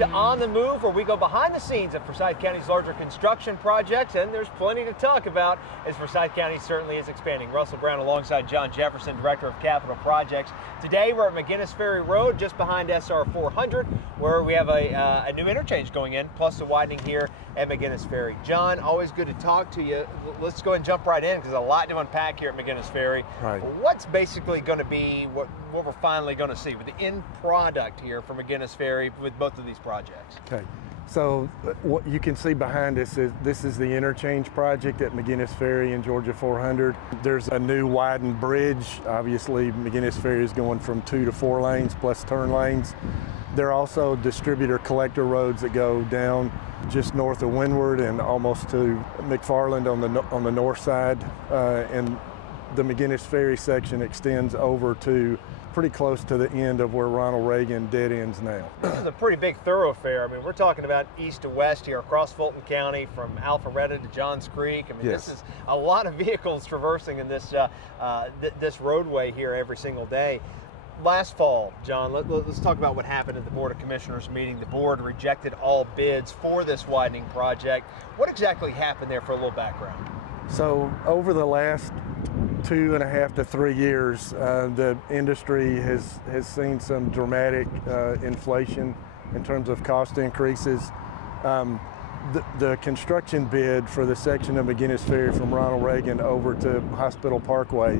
to On the Move, where we go behind the scenes of Forsyth County's larger construction projects, and there's plenty to talk about as Forsyth County certainly is expanding. Russell Brown alongside John Jefferson, Director of Capital Projects. Today we're at McGinnis Ferry Road, just behind SR 400, where we have a new interchange going in, plus the widening here at McGinnis Ferry. John, always good to talk to you. Let's go ahead and jump right in, because there's a lot to unpack here at McGinnis Ferry. Right. What's basically going to be what we're finally going to see with the end product here for McGinnis Ferry with both of these projects? Okay, so what you can see behind us is this is the interchange project at McGinnis Ferry in Georgia 400. There's a new widened bridge. Obviously, McGinnis Ferry is going from 2 to 4 lanes plus turn lanes. There are also distributor collector roads that go down just north of Windward and almost to McFarland on the north side, and the McGinnis Ferry section extends over to pretty close to the end of where Ronald Reagan dead ends now. This is a pretty big thoroughfare. I mean, we're talking about east to west here across Fulton County, from Alpharetta to Johns Creek. I mean, yes. This is a lot of vehicles traversing in this this roadway here every single day. Last fall, John, let's talk about what happened at the Board of Commissioners meeting. The board rejected all bids for this widening project. What exactly happened there, for a little background? So over the last 2.5 to 3 years, the industry has seen some dramatic inflation in terms of cost increases. The construction bid for the section of McGinnis Ferry from Ronald Reagan over to Hospital Parkway,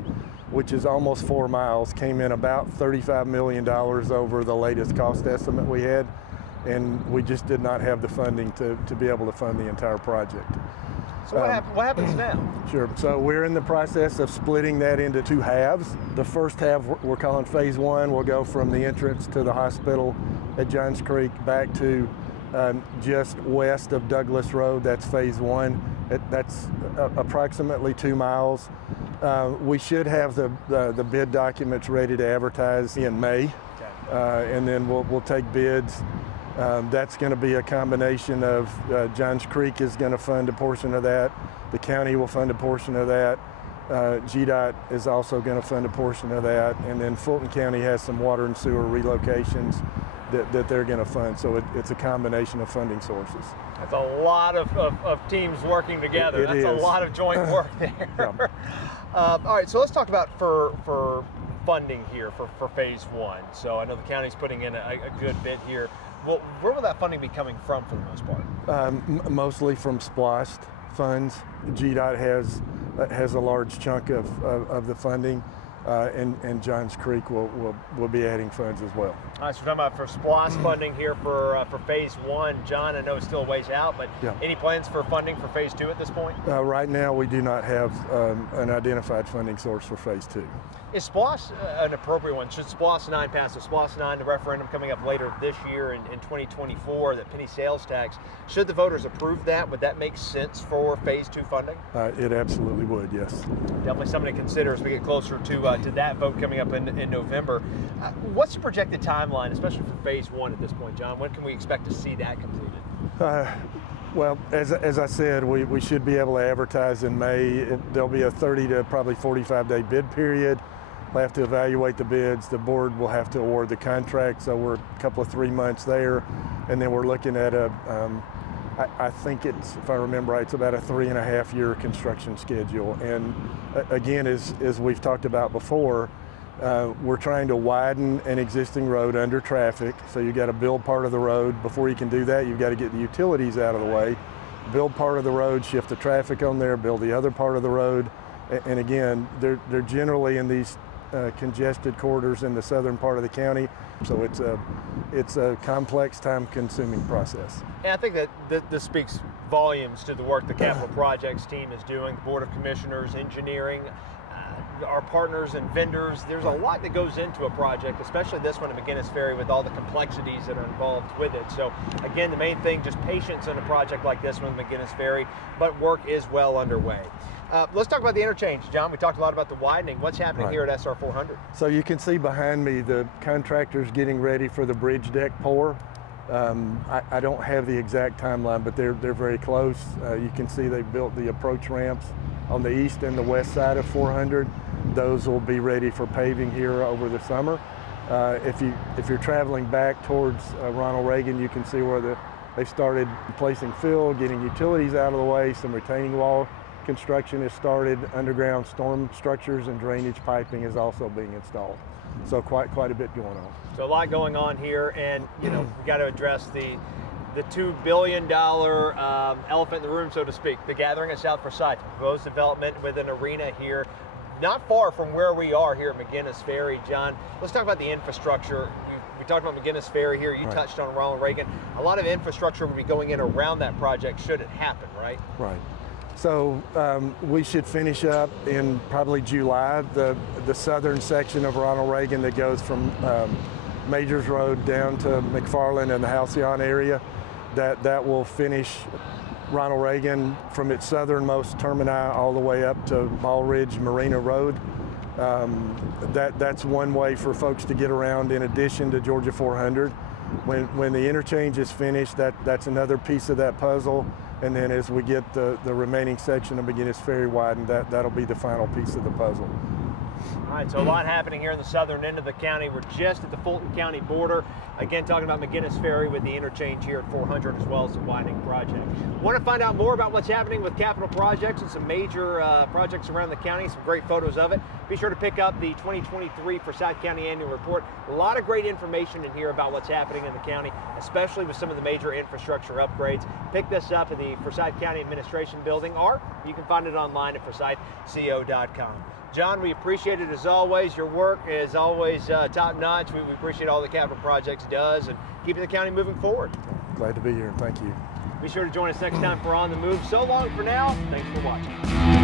which is almost 4 miles, came in about $35 million over the latest cost estimate we had, and we just did not have the funding to be able to fund the entire project. So what happens now? Sure. So we're in the process of splitting that into 2 halves. The first half we're calling phase 1. We'll go from the entrance to the hospital at Johns Creek back to just west of Douglas Road. That's phase 1. That's approximately 2 miles. We should have the bid documents ready to advertise in May, and then we'll take bids. That's going to be a combination of Johns Creek is going to fund a portion of that. The county will fund a portion of that. GDOT is also going to fund a portion of that. And then Fulton County has some water and sewer relocations that they're going to fund. So it's a combination of funding sources. That's a lot of teams working together. That's a lot of joint work there. Yeah. All right, so let's talk about for funding here for phase 1. So I know the county's putting in a good bit here. Well, where will that funding be coming from for the most part? Mostly from SPLOST funds. GDOT has a large chunk of the funding, and Johns Creek will be adding funds as well. All right, so we're talking about for SPLOST funding here for phase 1. John, I know it's still a ways out, but yeah. Any plans for funding for phase 2 at this point? Right now, we do not have an identified funding source for phase 2. Is SPLOST an appropriate one? Should SPLOST 9 pass? So SPLOST 9, the referendum coming up later this year in 2024, the penny sales tax. Should the voters approve that, would that make sense for phase 2 funding? It absolutely would, yes. Definitely something to consider as we get closer to that vote coming up in November. What's the projected timeline, especially for phase 1 at this point, John? When can we expect to see that completed? Well, as I said, we should be able to advertise in May. There'll be a 30 to probably 45-day bid period. We'll have to evaluate the bids. The board will have to award the contract, so we're a couple of 3 months there. And then we're looking at I think it's, if I remember right, it's about a 3.5-year construction schedule. And again, as we've talked about before, we're trying to widen an existing road under traffic. So you've got to build part of the road. Before you can do that, you've got to get the utilities out of the way. Build part of the road, shift the traffic on there, build the other part of the road. And again, they're generally in these congested corridors in the southern part of the county. So it's a complex, time-consuming process. And I think that this speaks volumes to the work the Capital Projects team is doing, the Board of Commissioners, engineering, our partners and vendors. There's a lot that goes into a project, especially this one at McGinnis Ferry, with all the complexities that are involved with it. So again, the main thing, just patience in a project like this one with McGinnis Ferry, but work is well underway. Let's talk about the interchange, John. We talked a lot about the widening. What's happening here at SR 400? So you can see behind me the contractors getting ready for the bridge deck pour. I don't have the exact timeline, but they're very close. You can see they built the approach ramps on the east and the west side of 400. Those will be ready for paving here over the summer. If you're traveling back towards Ronald Reagan, you can see where they started placing fill, getting utilities out of the way. Some retaining wall construction has started. Underground storm structures and drainage piping is also being installed. So quite a bit going on. So a lot going on here, and we got to address the $2 billion elephant in the room, so to speak. The gathering at South Forsyth, proposed development with an arena here, not far from where we are here at McGinnis Ferry. John, let's talk about the infrastructure. We talked about McGinnis Ferry here. You touched on Ronald Reagan. A lot of infrastructure will be going in around that project should it happen, right? Right. So we should finish up in probably July, the southern section of Ronald Reagan that goes from Majors Road down to McFarland and the Halcyon area. That will finish Ronald Reagan from its southernmost termini all the way up to Ball Ridge Marina Road. That's one way for folks to get around in addition to Georgia 400. When the interchange is finished, that's another piece of that puzzle. And then as we get the remaining section of McGinnis Ferry widened, that'll be the final piece of the puzzle. All right, so a lot happening here in the southern end of the county. We're just at the Fulton County border. Again, talking about McGinnis Ferry with the interchange here at 400 as well as the widening project. Want to find out more about what's happening with capital projects and some major projects around the county, some great photos of it. Be sure to pick up the 2023 Forsyth County Annual Report. A lot of great information in here about what's happening in the county, especially with some of the major infrastructure upgrades. Pick this up in the Forsyth County Administration Building, or you can find it online at forsythco.com. John, we appreciate it as always. Your work is always top-notch. We appreciate all the capital projects does and keeping the county moving forward. Glad to be here. Thank you. Be sure to join us next time for On the Move. So long for now. Thanks for watching.